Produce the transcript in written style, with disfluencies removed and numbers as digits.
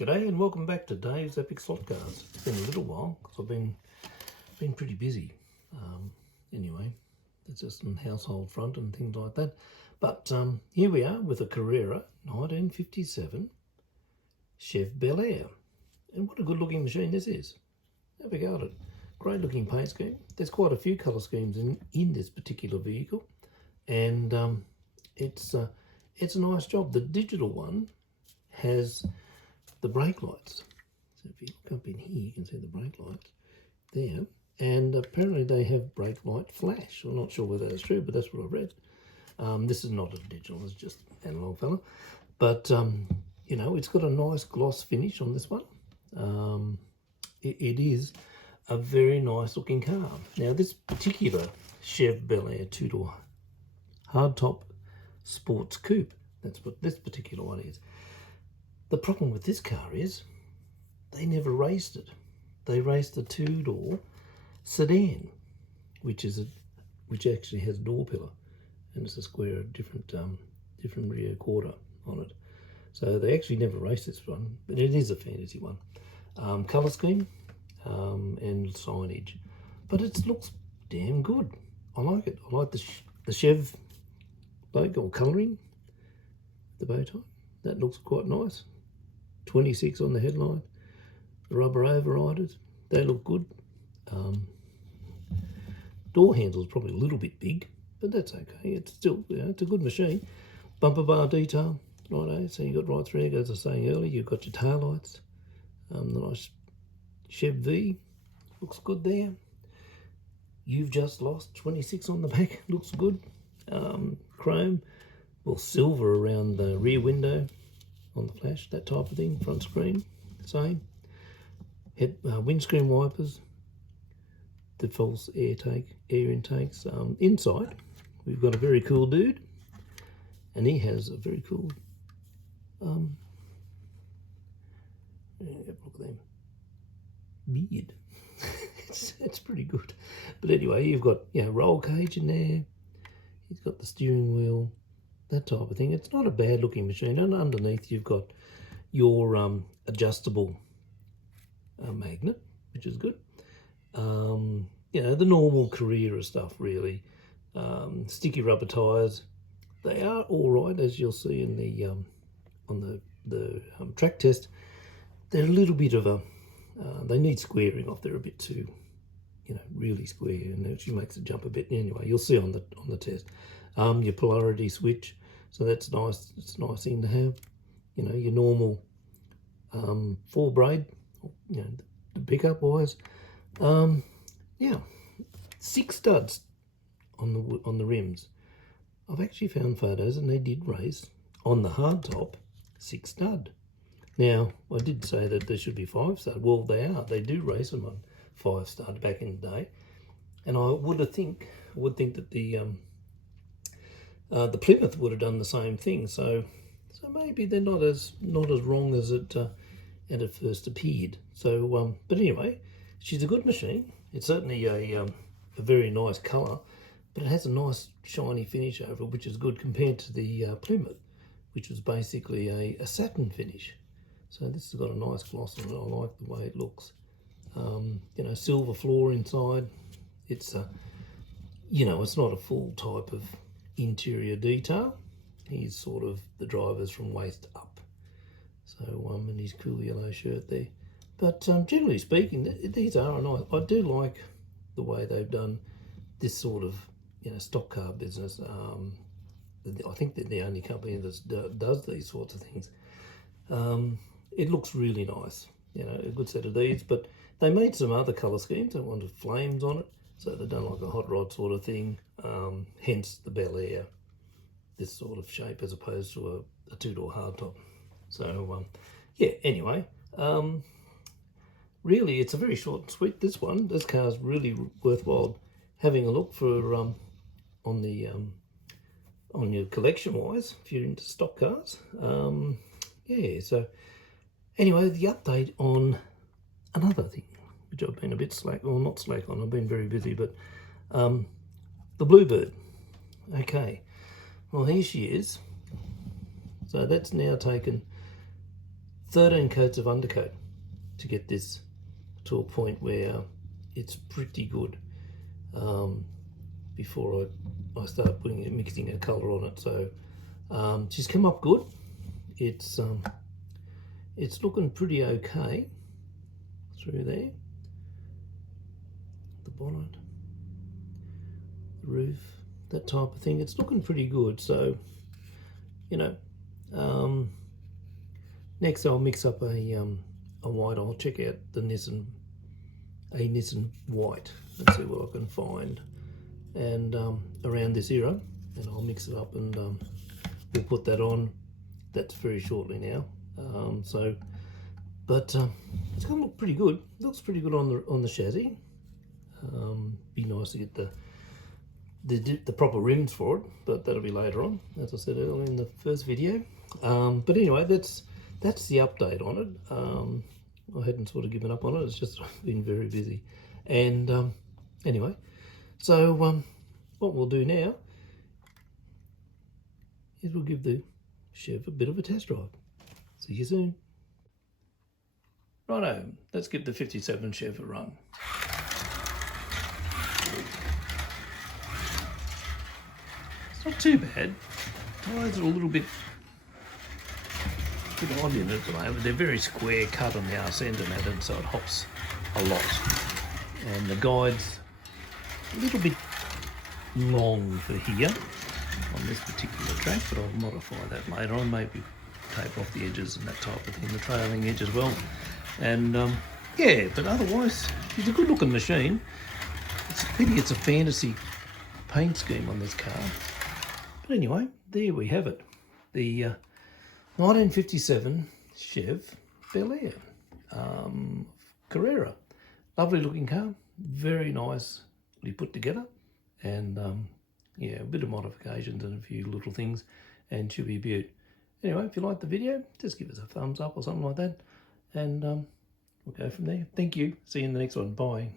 G'day and welcome back to Dave's Epic Slot Cars. It's been a little while because I've been pretty busy. Anyway, it's just on household front and things like that. But here we are with a Carrera 1957 Chev Bel Air. And what a good looking machine this is. Have a go at it. Great looking paint scheme. There's quite a few colour schemes in this particular vehicle. And it's a nice job. The digital one has the brake lights. So if you look up in here, you can see the brake lights there. And apparently they have brake light flash. I'm not sure whether that's true, but that's what I've read. This is not a digital, it's just analog fella. But, you know, it's got a nice gloss finish on this one. It is a very nice looking car. Now, this particular Chev Bel Air two-door hardtop sports coupe, that's what this particular one is. The problem with this car is they never raced it. They raced a two-door sedan, which actually has a door pillar, and it's a square different rear quarter on it. So they actually never raced this one, but it is a fantasy one. Colour scheme and signage, but it looks damn good. I like it. I like the Chev logo or colouring, the bow tie. That looks quite nice. 26 on the headline. The rubber overriders, they look good. Door handle is probably a little bit big, but that's okay. It's still, you know, it's a good machine. Bumper bar detail, righto. So you got right through, as I was saying earlier, you've got your tail lights. The nice Chev V looks good there. You've just lost 26 on the back, looks good. Chrome, well, silver around the rear window on the flash, that type of thing. Front screen, same. Windscreen wipers, the false air intakes. Inside, we've got a very cool dude, and he has a very cool. Look at them. Beard. it's pretty good. But anyway, you've got, you know, roll cage in there. He's got the steering wheel, that type of thing. It's not a bad looking machine. And underneath you've got your adjustable magnet, which is good. You know, the normal Carrera stuff really. Sticky rubber tyres, they are all right, as you'll see in the on the track test. They're a little bit of a they need squaring off. They're a bit too, you know, really square, and it actually makes it jump a bit. Anyway, you'll see on the test. Your polarity switch, so that's nice. It's a nice thing to have. You know, your normal 4 braid, you know, the pickup wise. Yeah, 6 studs on the rims. I've actually found photos, and they did race on the hardtop 6 stud. Now, I did say that there should be 5 stud. Well, they are. They do race them on 5 stud back in the day, and I would think that the Plymouth would have done the same thing. So maybe they're not as wrong as it first appeared. So, but anyway, she's a good machine. It's certainly a very nice colour, but it has a nice shiny finish over it, which is good compared to the Plymouth, which was basically a satin finish. So this has got a nice gloss on it. I like the way it looks. You know, silver floor inside. It's you know, it's not a full type of interior detail. He's sort of the driver's from waist up. So and his cool yellow shirt there. But generally speaking, these are nice. I do like the way they've done this sort of, you know, stock car business. I think they're the only company that does these sorts of things. It looks really nice, you know, a good set of these. But they made some other colour schemes. They wanted flames on it, so they've done like a hot rod sort of thing. Hence the Bel Air, this sort of shape as opposed to a two-door hardtop. So yeah. Anyway. Really, it's a very short and sweet, this one. This car's really worthwhile having a look for on your collection wise, if you're into stock cars. Yeah, so anyway, the update on another thing, which I've been a bit slack, or not slack on, I've been very busy, but the Bluebird. Okay, well, here she is. So that's now taken 13 coats of undercoat to get this to a point where it's pretty good before I start mixing a colour on it. So she's come up good. It's looking pretty okay through there. The bonnet, the roof, that type of thing. It's looking pretty good. So, you know, next I'll mix up a white. I'll check out the Nissan white and see what I can find, and around this era, and I'll mix it up and we'll put that on. That's very shortly now. But it's gonna look pretty good. It looks pretty good on the chassis. Be nice to get the proper rims for it, but that'll be later on, as I said earlier in the first video. But anyway, that's the update on it. I hadn't sort of given up on it. It's just been very busy. And anyway, so what we'll do now is we'll give the Chev a bit of a test drive. See you soon. Righto, let's give the 57 Chev a run. It's not too bad. Tyres are a little bit odd in it at the moment. They're very square cut on the arse end and that, and so it hops a lot. And the guide's a little bit long for here on this particular track, but I'll modify that later on, maybe tape off the edges and that type of thing, the trailing edge as well. And yeah, but otherwise it's a good looking machine. It's a pity it's a fantasy paint scheme on this car. But anyway, there we have it. The 1957 Chev Bel Air Carrera. Lovely looking car, very nicely put together, and yeah, a bit of modifications and a few little things, and should be a beaut. Anyway, if you liked the video, just give us a thumbs up or something like that, and we'll go from there. Thank you. See you in the next one. Bye.